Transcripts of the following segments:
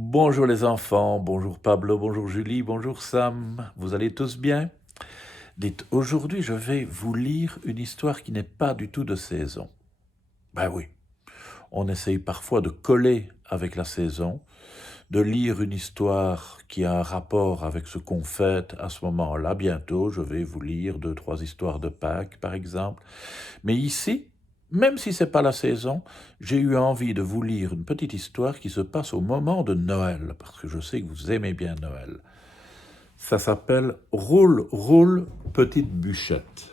Bonjour les enfants, bonjour Pablo, bonjour Julie, bonjour Sam, vous allez tous bien? Dites, aujourd'hui je vais vous lire une histoire qui n'est pas du tout de saison. Ben oui, on essaye parfois de coller avec la saison, de lire une histoire qui a un rapport avec ce qu'on fête à ce moment-là. Bientôt, je vais vous lire deux, trois histoires de Pâques, par exemple. Mais ici, même si c'est pas la saison, j'ai eu envie de vous lire une petite histoire qui se passe au moment de Noël, parce que je sais que vous aimez bien Noël. Ça s'appelle Roule, roule, petite bûchette.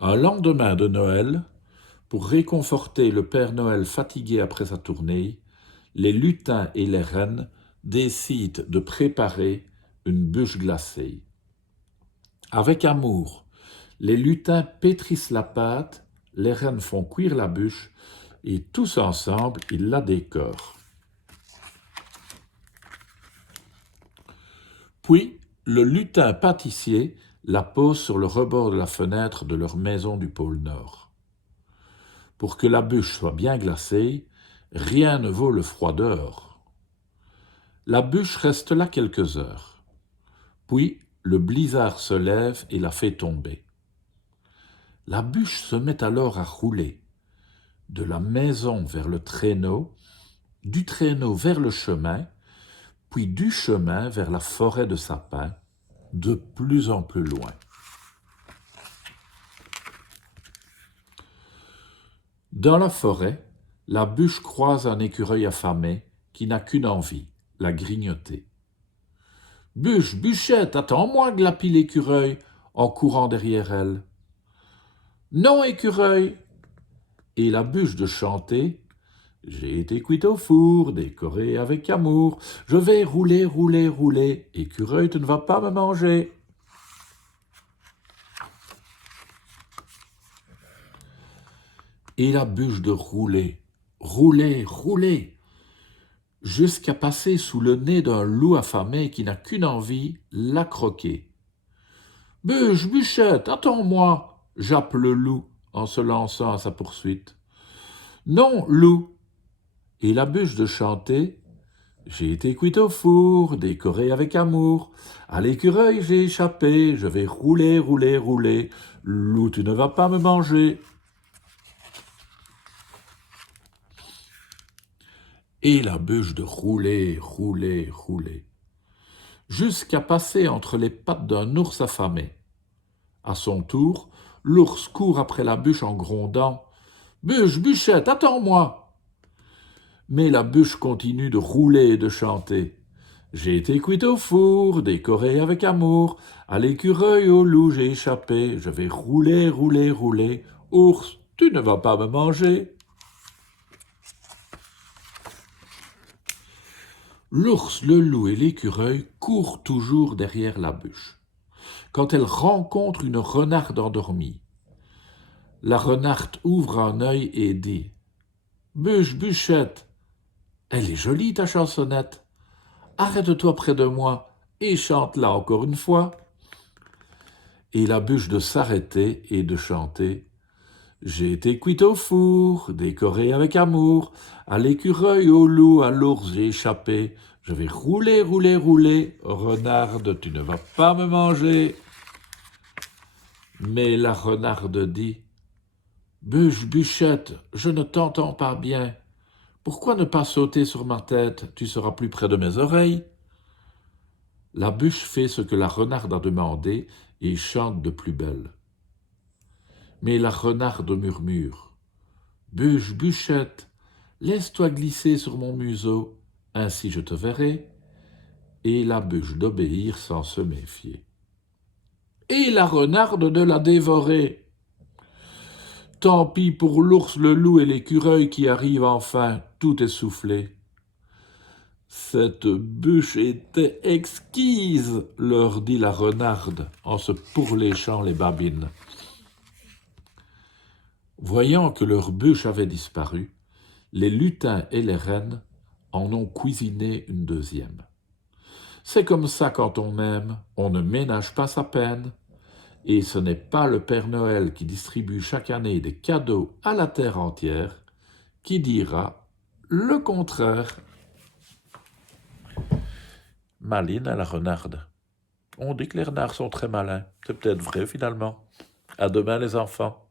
Un lendemain de Noël, pour réconforter le Père Noël fatigué après sa tournée, les lutins et les reines décident de préparer une bûche glacée. Avec amour, les lutins pétrissent la pâte, les reines font cuire la bûche et tous ensemble, ils la décorent. Puis, le lutin pâtissier la pose sur le rebord de la fenêtre de leur maison du pôle Nord. Pour que la bûche soit bien glacée, rien ne vaut le froid dehors. La bûche reste là quelques heures. Puis, le blizzard se lève et la fait tomber. La bûche se met alors à rouler, de la maison vers le traîneau, du traîneau vers le chemin, puis du chemin vers la forêt de sapins, de plus en plus loin. Dans la forêt, la bûche croise un écureuil affamé qui n'a qu'une envie, la grignoter. « Bûche, bûchette, attends-moi » glapit l'écureuil en courant derrière elle. « Non, écureuil !» Et la bûche de chanter. J'ai été cuite au four, décorée avec amour. Je vais rouler, rouler, rouler. Écureuil, tu ne vas pas me manger. Et la bûche de rouler, rouler, rouler, jusqu'à passer sous le nez d'un loup affamé qui n'a qu'une envie, la croquer. Bûche, bûchette, attends-moi, jappe le loup en se lançant à sa poursuite. Non, loup. Et la bûche de chanter. J'ai été cuite au four, décorée avec amour. À l'écureuil j'ai échappé, je vais rouler, rouler, rouler. Loup, tu ne vas pas me manger. Et la bûche de rouler, rouler, rouler, jusqu'à passer entre les pattes d'un ours affamé. À son tour, l'ours court après la bûche en grondant. Bûche, bûchette, attends-moi. Mais la bûche continue de rouler et de chanter. J'ai été cuite au four, décorée avec amour. À l'écureuil, au loup, j'ai échappé. Je vais rouler, rouler, rouler. Ours, tu ne vas pas me manger. L'ours, le loup et l'écureuil courent toujours derrière la bûche. Quand elle rencontre une renarde endormie, la renarde ouvre un œil et dit « Bûche, bûchette, elle est jolie ta chansonnette. Arrête-toi près de moi et chante-la encore une fois. » Et la bûche de s'arrêter et de chanter. J'ai été cuite au four, décorée avec amour. À l'écureuil, au loup, à l'ours, j'ai échappé. Je vais rouler, rouler, rouler. Renarde, tu ne vas pas me manger. Mais la renarde dit. Bûche, bûchette, je ne t'entends pas bien. Pourquoi ne pas sauter sur ma tête? Tu seras plus près de mes oreilles. La bûche fait ce que la renarde a demandé et chante de plus belle. Mais la renarde murmure. Bûche, bûchette, laisse-toi glisser sur mon museau, ainsi je te verrai. Et la bûche d'obéir sans se méfier. Et la renarde de la dévorer. Tant pis pour l'ours, le loup et l'écureuil qui arrivent enfin, tout essoufflés. Cette bûche était exquise, leur dit la renarde en se pourléchant les babines. Voyant que leur bûche avait disparu, les lutins et les reines en ont cuisiné une deuxième. C'est comme ça quand on aime, on ne ménage pas sa peine, et ce n'est pas le Père Noël qui distribue chaque année des cadeaux à la terre entière qui dira le contraire. Maline à la renarde. On dit que les renards sont très malins. C'est peut-être vrai finalement. À demain les enfants.